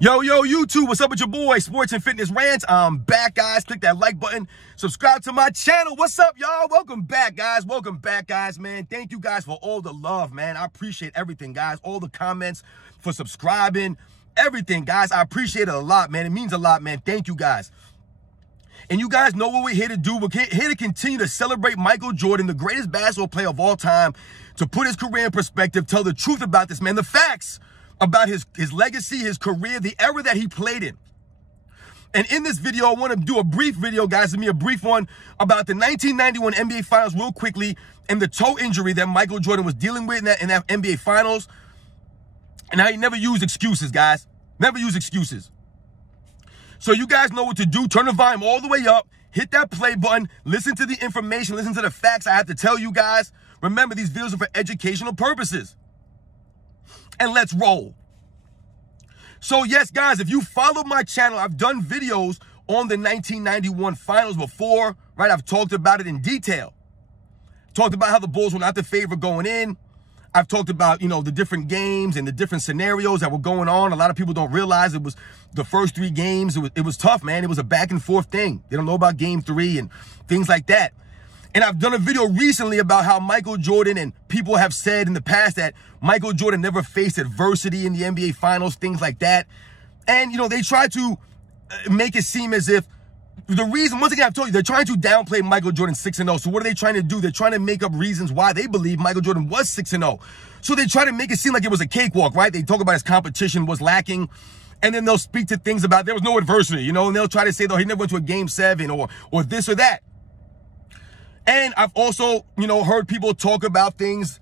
Yo, YouTube, what's up with your boy, Sports and Fitness Rants? I'm back, guys. Click that like button. Subscribe to my channel. What's up, y'all? Welcome back, guys. Welcome back, guys, man. Thank you, guys, for all the love, man. I appreciate everything, guys. All the comments, for subscribing, everything, guys. I appreciate it a lot, man. It means a lot, man. Thank you, guys. And you guys know what we're here to do. We're here to continue to celebrate Michael Jordan, the greatest basketball player of all time, to put his career in perspective, tell the truth about this man, the facts about his legacy, his career, the era that he played in. And in this video, I want to do a brief video, guys. Give me a brief one about the 1991 NBA Finals real quickly and the toe injury that Michael Jordan was dealing with in that NBA Finals, and how he never used excuses, guys. Never used excuses. So you guys know what to do. Turn the volume all the way up. Hit that play button. Listen to the information. Listen to the facts I have to tell you guys. Remember, these videos are for educational purposes. And let's roll. So yes, guys, if you follow my channel, I've done videos on the 1991 Finals before, right? I've talked about it in detail. Talked about how the Bulls were not the favorite going in. I've talked about, you know, the different games and the different scenarios that were going on. A lot of people don't realize it was the first three games. It was tough, man. It was a back and forth thing. They don't know about game three and things like that. And I've done a video recently about how Michael Jordan, and people have said in the past that Michael Jordan never faced adversity in the NBA Finals, things like that. And, you know, they try to make it seem as if the reason, once again, I've told you, they're trying to downplay Michael Jordan 6-0. So what are they trying to do? They're trying to make up reasons why they believe Michael Jordan was 6-0. So they try to make it seem like it was a cakewalk, right? They talk about his competition was lacking. And then they'll speak to things about there was no adversity, you know, and they'll try to say, though, he never went to a game 7 or this or that. And I've also, you know, heard people talk about things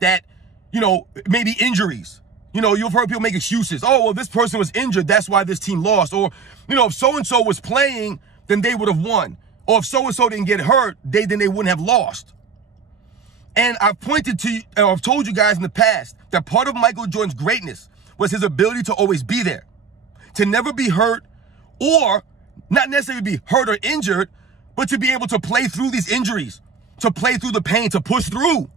that, you know, maybe injuries. You know, you've heard people make excuses. Oh, well, this person was injured. That's why this team lost. Or, you know, if so-and-so was playing, then they would have won. Or if so-and-so didn't get hurt, then they wouldn't have lost. And I've pointed to, I've told you guys in the past that part of Michael Jordan's greatness was his ability to always be there, to never be hurt, or not necessarily be hurt or injured, but to be able to play through these injuries, to play through the pain, to push through,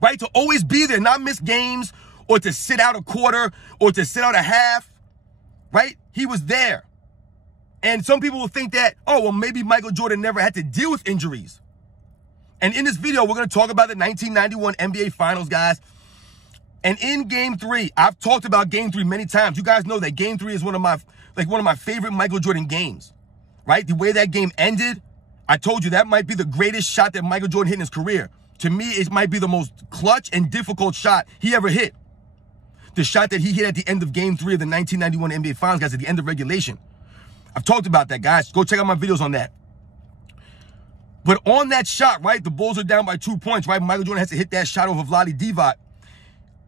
right? To always be there, not miss games, or to sit out a quarter, or to sit out a half, right? He was there. And some people will think that, oh, well, maybe Michael Jordan never had to deal with injuries. And in this video, we're going to talk about the 1991 NBA Finals, guys. And in Game 3, I've talked about Game 3 many times. You guys know that Game 3 is one of my favorite Michael Jordan games. Right? The way that game ended, I told you that might be the greatest shot that Michael Jordan hit in his career. To me, it might be the most clutch and difficult shot he ever hit. The shot that he hit at the end of Game 3 of the 1991 NBA Finals, guys, at the end of regulation. I've talked about that, guys. Go check out my videos on that. But on that shot, right, the Bulls are down by 2 points, right? Michael Jordan has to hit that shot over Vlade Divac.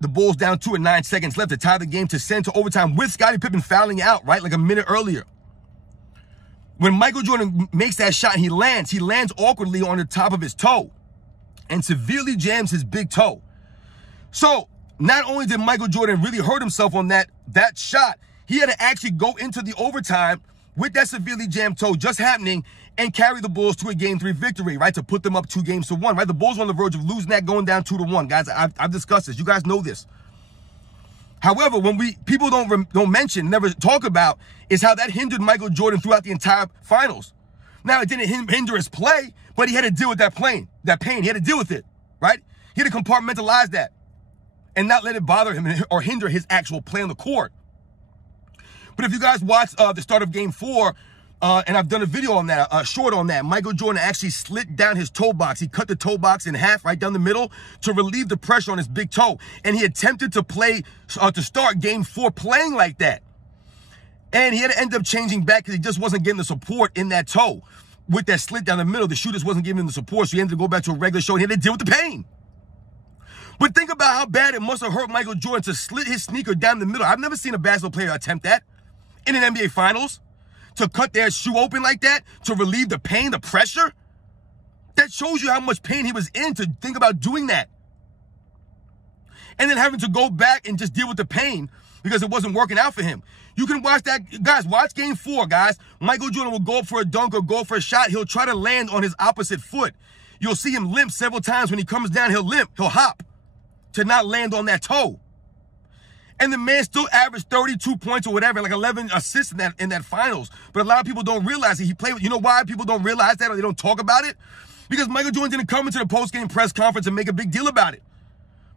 The Bulls down 2 with 9 seconds left to tie the game to send to overtime with Scottie Pippen fouling out, right, like a minute earlier. When Michael Jordan makes that shot, he lands awkwardly on the top of his toe and severely jams his big toe. So not only did Michael Jordan really hurt himself on that shot, he had to actually go into the overtime with that severely jammed toe just happening and carry the Bulls to a Game 3 victory, right? To put them up 2-1, right? The Bulls were on the verge of losing that, going down 2-1. Guys, I've discussed this. You guys know this. However, when people don't mention, never talk about, is how that hindered Michael Jordan throughout the entire Finals. Now, it didn't hinder his play, but he had to deal with that pain. He had to deal with it, right? He had to compartmentalize that and not let it bother him or hinder his actual play on the court. But if you guys watch the start of Game 4, and I've done a video on that, short on that, Michael Jordan actually slit down his toe box. He cut the toe box in half right down the middle to relieve the pressure on his big toe. And he attempted to play, to start Game 4 playing like that. And he had to end up changing back because he just wasn't getting the support in that toe. With that slit down the middle, the shooters wasn't giving him the support, so he had to go back to a regular show and he had to deal with the pain. But think about how bad it must have hurt Michael Jordan to slit his sneaker down the middle. I've never seen a basketball player attempt that in an NBA Finals. To cut their shoe open like that, to relieve the pain, the pressure. That shows you how much pain he was in to think about doing that. And then having to go back and just deal with the pain because it wasn't working out for him. You can watch that. Guys, watch Game 4, guys. Michael Jordan will go up for a dunk or go for a shot. He'll try to land on his opposite foot. You'll see him limp several times. When he comes down, he'll limp. He'll hop to not land on that toe. And the man still averaged 32 points or whatever, like 11 assists in that finals. But a lot of people don't realize it. He played with, you know why people don't realize that or they don't talk about it? Because Michael Jordan didn't come into the post-game press conference and make a big deal about it.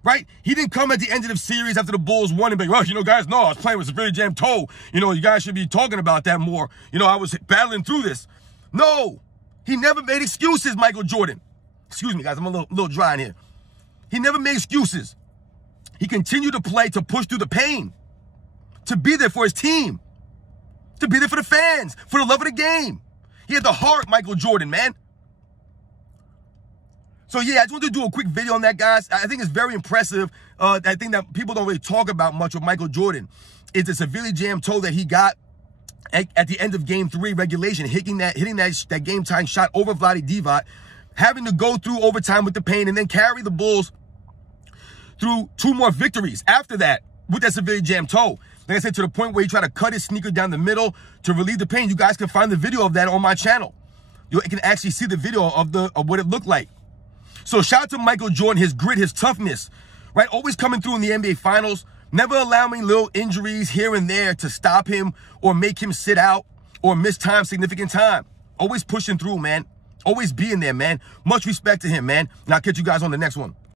Right? He didn't come at the end of the series after the Bulls won and be like, well, you know, guys, no, I was playing with severely jammed toe. You know, you guys should be talking about that more. You know, I was battling through this. No. He never made excuses, Michael Jordan. Excuse me, guys. I'm a little dry in here. He never made excuses. He continued to play, to push through the pain, to be there for his team, to be there for the fans, for the love of the game. He had the heart, Michael Jordan, man. So, yeah, I just wanted to do a quick video on that, guys. I think it's very impressive. I think that people don't really talk about much with Michael Jordan. It's the severely jammed toe that he got at the end of Game 3 regulation, hitting that game-tying shot over Vlade Divac, having to go through overtime with the pain and then carry the Bulls through 2 more victories after that with that severely jammed toe. Like I said, to the point where he tried to cut his sneaker down the middle to relieve the pain. You guys can find the video of that on my channel. You can actually see the video of what it looked like. So shout out to Michael Jordan, his grit, his toughness, right? Always coming through in the NBA Finals, never allowing little injuries here and there to stop him or make him sit out or miss significant time. Always pushing through, man. Always being there, man. Much respect to him, man. And I'll catch you guys on the next one.